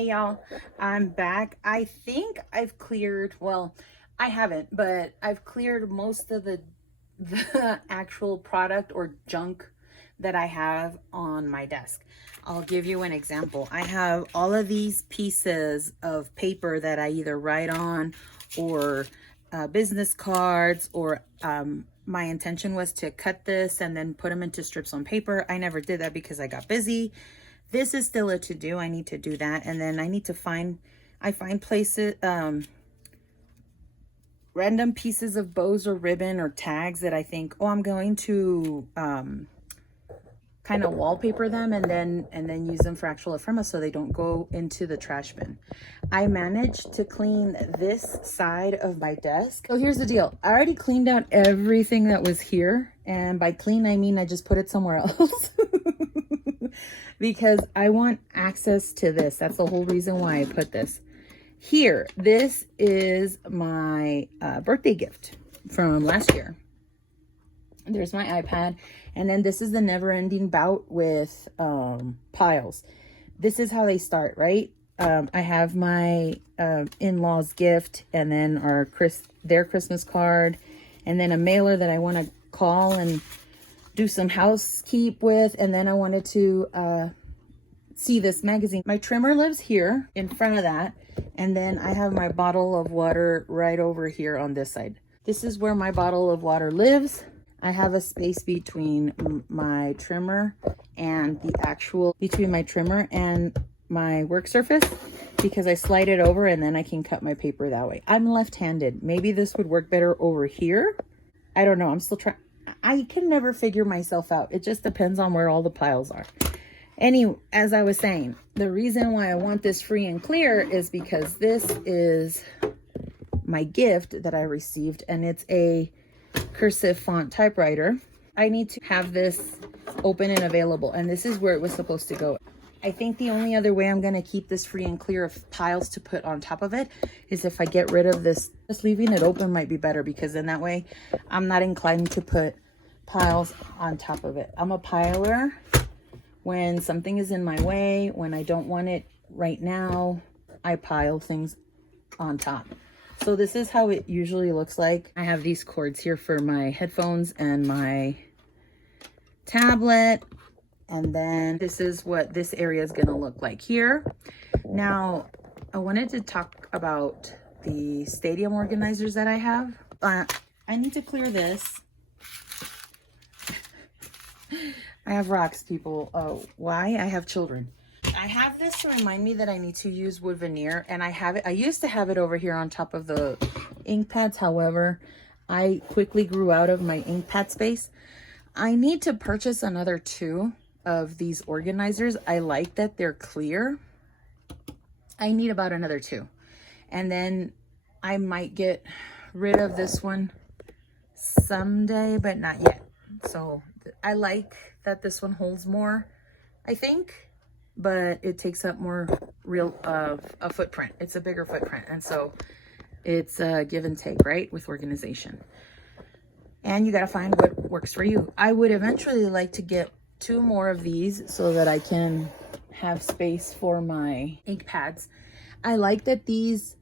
Hey y'all, I'm back. I think I've cleared, well, I haven't, but I've cleared most of the actual product or junk that I have on my desk. I'll give you an example. I have all of these pieces of paper that I either write on or business cards, or my intention was to cut this and then put them into strips on paper. I never did that because I got busy. This is still a to-do. I need to do that. And then I need to find places, random pieces of bows or ribbon or tags that I think, oh, I'm going to kind of wallpaper them and then use them for actual ephemera so they don't go into the trash bin. I managed to clean this side of my desk. So here's the deal. I already cleaned out everything that was here. And by clean, I mean I just put it somewhere else. Because I want access to this. That's the whole reason why I put this here. This is my birthday gift from last year. There's my iPad. And then this is the never-ending bout with piles. This is how they start, right? I have my in-laws gift, and then their Christmas card, and then a mailer that I want to call and do some housekeep with. And then I wanted to see this magazine. My trimmer lives here in front of that, and then I have my bottle of water right over here on this side. This is where my bottle of water lives. I have a space between my trimmer and between my trimmer and my work surface, because I slide it over and then I can cut my paper that way. I'm left-handed. Maybe this would work better over here. I don't know. I'm still trying. I can never figure myself out. It just depends on where all the piles are. As I was saying, the reason why I want this free and clear is because this is my gift that I received, and it's a cursive font typewriter. I need to have this open and available, and this is where it was supposed to go. I think the only other way I'm going to keep this free and clear of piles to put on top of it is if I get rid of this. Just leaving it open might be better, because then that way I'm not inclined to put piles on top of it. I'm a piler. When something is in my way, when I don't want it right now, I pile things on top. So this is how it usually looks like. I have these cords here for my headphones and my tablet. And then this is what this area is going to look like here. Now, I wanted to talk about the stadium organizers that I have. I need to clear this. I have rocks, people. Why? I have children. I have this to remind me that I need to use wood veneer, and I used to have it over here on top of the ink pads. However, I quickly grew out of ink pad space. I need to purchase another 2 of these organizers. I like that they're clear. I need about another 2. And then I might get rid of this one someday, but not yet. So I like that this one holds more, I think, but it takes up more a footprint. It's a bigger footprint. And so it's a give and take, right, with organization. And you got to find what works for you. I would eventually like to get 2 more of these so that I can have space for my ink pads. I like that these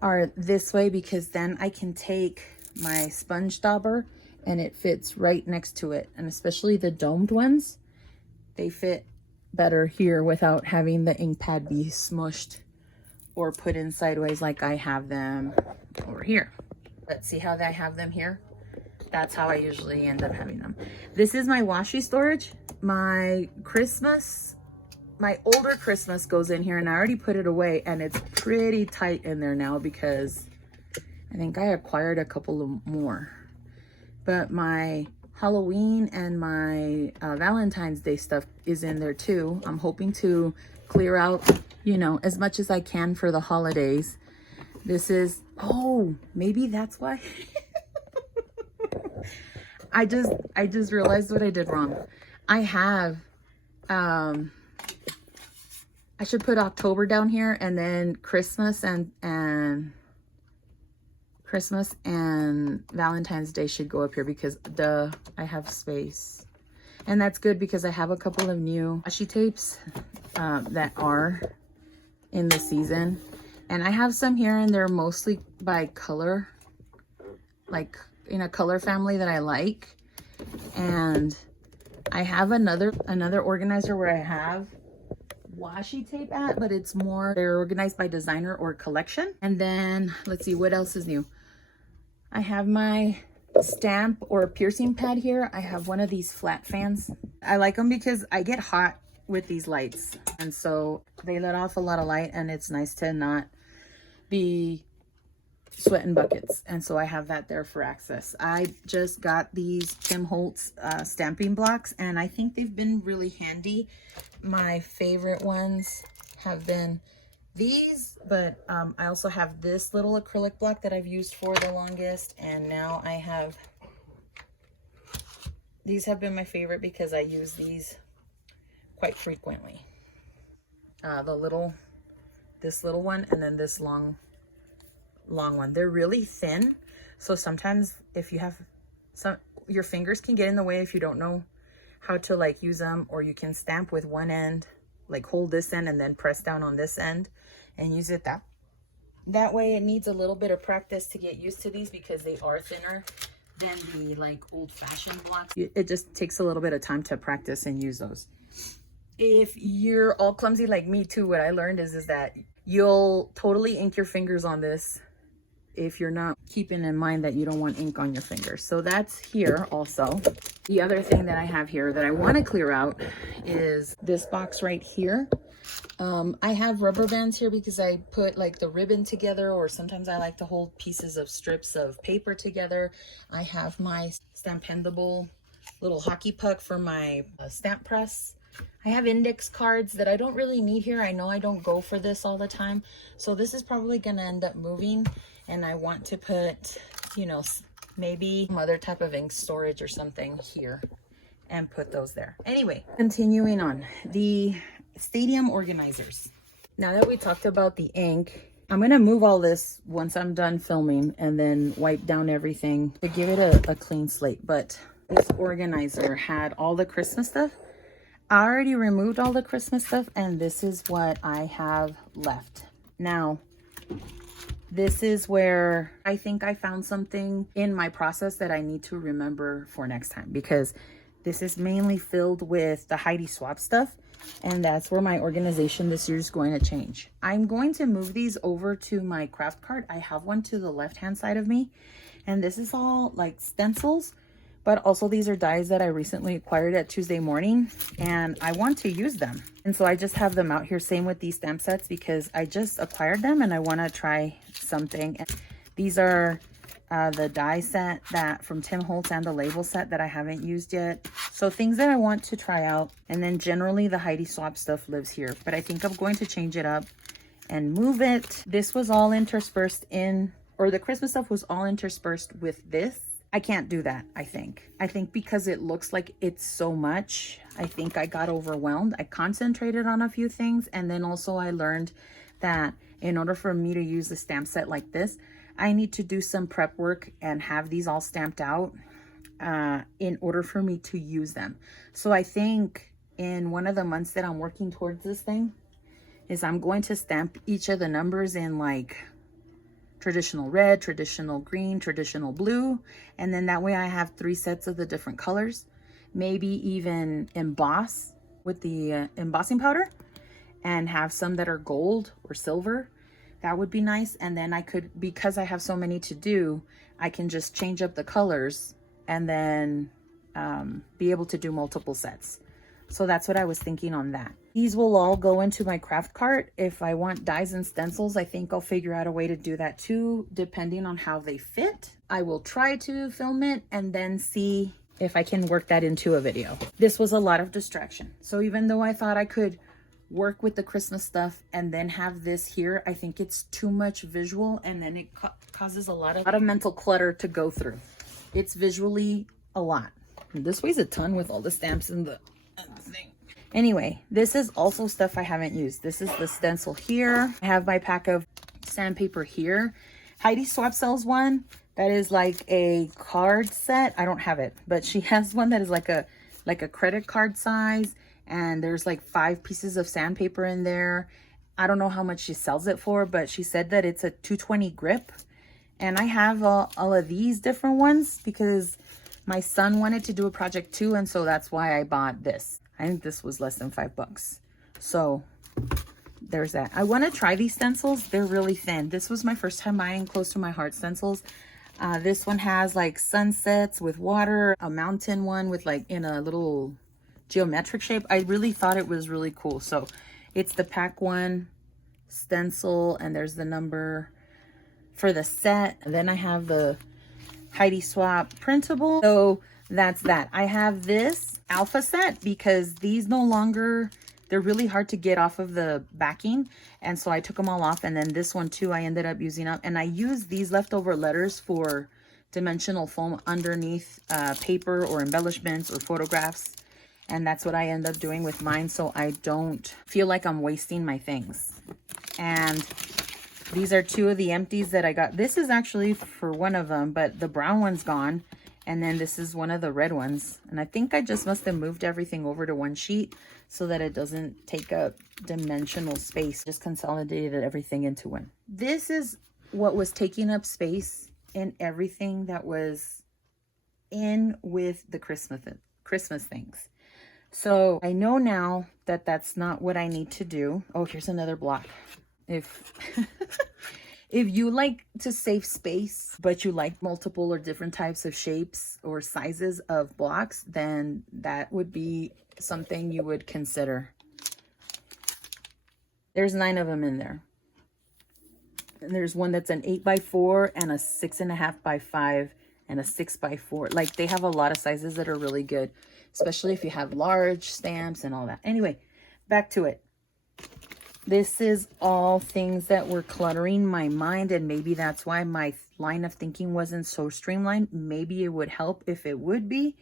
are this way, because then I can take my sponge dauber and it fits right next to it. And especially the domed ones, they fit better here without having the ink pad be smushed or put in sideways like I have them over here. Let's see how I have them here. That's how I usually end up having them. This is my washi storage. My older Christmas goes in here, and I already put it away, and it's pretty tight in there now because I think I acquired a couple of more. But my Halloween and my Valentine's Day stuff is in there too. I'm hoping to clear out, as much as I can for the holidays. This is, maybe that's why. I just realized what I did wrong. I have, I should put October down here, and then Christmas and Valentine's Day should go up here, because I have space. And that's good because I have a couple of new washi tapes that are in the season. And I have some here and they're mostly by color, like in a color family that I like. And I have another organizer where I have washi tape at, but it's more, they're organized by designer or collection. And then let's see what else is new. I have my stamp or piercing pad here. I have one of these flat fans. I like them because I get hot with these lights, and so they let off a lot of light, and it's nice to not be sweating buckets. And so I have that there for access. I just got these Tim Holtz stamping blocks, and I think they've been really handy. My favorite ones have been these, but I also have this little acrylic block that I've used for the longest, and now I have these. Have been my favorite because I use these quite frequently. This little one, and then this long one. They're really thin, so sometimes if you have your fingers can get in the way if you don't know how to like use them, or you can stamp with one end, like hold this end and then press down on this end and use it that way. It needs a little bit of practice to get used to these because they are thinner than the like old-fashioned blocks. It just takes a little bit of time to practice and use those. If you're all clumsy like me too, what I learned is that you'll totally ink your fingers on this if you're not keeping in mind that you don't want ink on your fingers. So that's here also. The other thing that I have here that I want to clear out is this box right here. I have rubber bands here because I put like the ribbon together, or sometimes I like to hold pieces of strips of paper together. I have my Stampendable little hockey puck for my stamp press. I have index cards that I don't really need here. I know I don't go for this all the time, so this is probably going to end up moving, and I want to put, you know, maybe some other type of ink storage or something here and put those there. Anyway, continuing on, the stadium organizers. Now that we talked about the ink, I'm going to move all this once I'm done filming and then wipe down everything to give it a clean slate. But this organizer had all the Christmas stuff. I already removed all the Christmas stuff, and this is what I have left. Now, this is where I think I found something in my process that I need to remember for next time, because this is mainly filled with the Heidi Swapp stuff, and that's where my organization this year is going to change. I'm going to move these over to my craft cart. I have one to the left-hand side of me, and this is all like stencils, but also these are dies that I recently acquired at Tuesday Morning, and I want to use them. And so I just have them out here. Same with these stamp sets because I just acquired them and I want to try something. And these are the die set that from Tim Holtz and the label set that I haven't used yet. So things that I want to try out. And then generally the Heidi Swapp stuff lives here, but I think I'm going to change it up and move it. This was all interspersed in, or the Christmas stuff was all interspersed with this. I can't do that, I think because it looks like it's so much, I think I got overwhelmed. I concentrated on a few things, and then also I learned that in order for me to use a stamp set like this, I need to do some prep work and have these all stamped out in order for me to use them. So I think in one of the months that I'm working towards this thing is I'm going to stamp each of the numbers in like traditional red, traditional green, traditional blue, and then that way I have 3 sets of the different colors. Maybe even emboss with the embossing powder and have some that are gold or silver. That would be nice. And then I could, because I have so many to do, I can just change up the colors and then be able to do multiple sets. So that's what I was thinking on that. These will all go into my craft cart. If I want dies and stencils, I think I'll figure out a way to do that too, depending on how they fit. I will try to film it and then see if I can work that into a video. This was a lot of distraction. So even though I thought I could work with the Christmas stuff and then have this here, I think it's too much visual, and then it causes a lot of mental clutter to go through. It's visually a lot. And this weighs a ton with all the stamps in the thing. Anyway, this is also stuff I haven't used. This is the stencil here. I have my pack of sandpaper here. Heidi Swapp sells one that is like a card set. I don't have it, but she has one that is like a credit card size, and there's like 5 pieces of sandpaper in there, I don't know how much she sells it for, but she said that it's a 220 grip. And I have all of these different ones because my son wanted to do a project too. And so that's why I bought this. I think this was less than $5. So there's that. I want to try these stencils. They're really thin. This was my first time buying close to my heart stencils. This one has like sunsets with water, a mountain one with like in a little geometric shape. I really thought it was really cool. So it's the pack one stencil, and there's the number for the set. And then I have the Heidi Swapp printable. So that's that. I have this alpha set because these no longer, they're really hard to get off of the backing. And so I took them all off. And then this one too, I ended up using up. And I used these leftover letters for dimensional foam underneath paper or embellishments or photographs. And that's what I end up doing with mine, so I don't feel like I'm wasting my things. And these are two of the empties that I got. This is actually for one of them, but the brown one's gone. And then this is one of the red ones. And I think I just must have moved everything over to one sheet so that it doesn't take up dimensional space. Just consolidated everything into one. This is what was taking up space in everything that was in with the Christmas things. So I know now that that's not what I need to do. Oh, here's another block. If if you like to save space, but you like multiple or different types of shapes or sizes of blocks, then that would be something you would consider. There's 9 of them in there. And there's one that's an 8x4 and a 6.5x5 and a 6x4. Like, they have a lot of sizes that are really good, especially if you have large stamps and all that. Anyway, back to it. This is all things that were cluttering my mind, and maybe that's why my line of thinking wasn't so streamlined. Maybe it would help if it would be.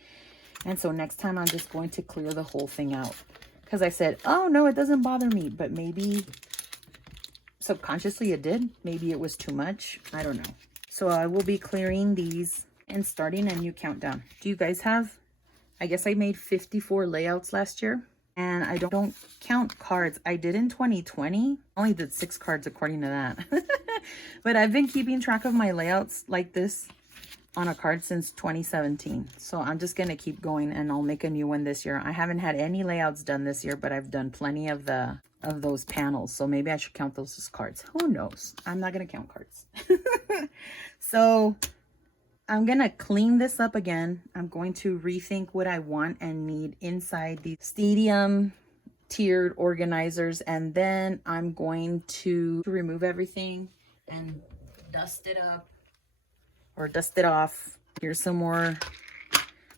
And so next time I'm just going to clear the whole thing out, because I said, oh no, it doesn't bother me, but maybe subconsciously it did. Maybe it was too much. I don't know. So I will be clearing these and starting a new countdown. Do you guys have, I guess I made 54 layouts last year. And I don't count cards. I did in 2020. Only did 6 cards according to that. But I've been keeping track of my layouts like this on a card since 2017. So I'm just going to keep going, and I'll make a new one this year. I haven't had any layouts done this year, but I've done plenty of those panels. So maybe I should count those as cards. Who knows? I'm not going to count cards. So I'm going to clean this up again. I'm going to rethink what I want and need inside the Stadium tiered organizers. And then I'm going to remove everything and dust it up or dust it off. Here's some more.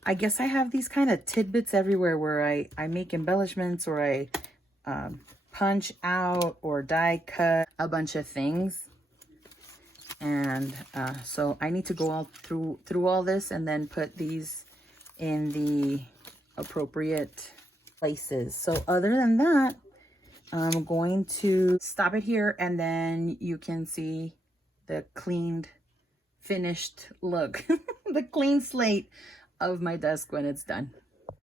I guess I have these kind of tidbits everywhere where I make embellishments, or I punch out or die cut a bunch of things. And so I need to go all through all this and then put these in the appropriate places. So other than that, I'm going to stop it here, and then you can see the cleaned, finished look, the clean slate of my desk when it's done.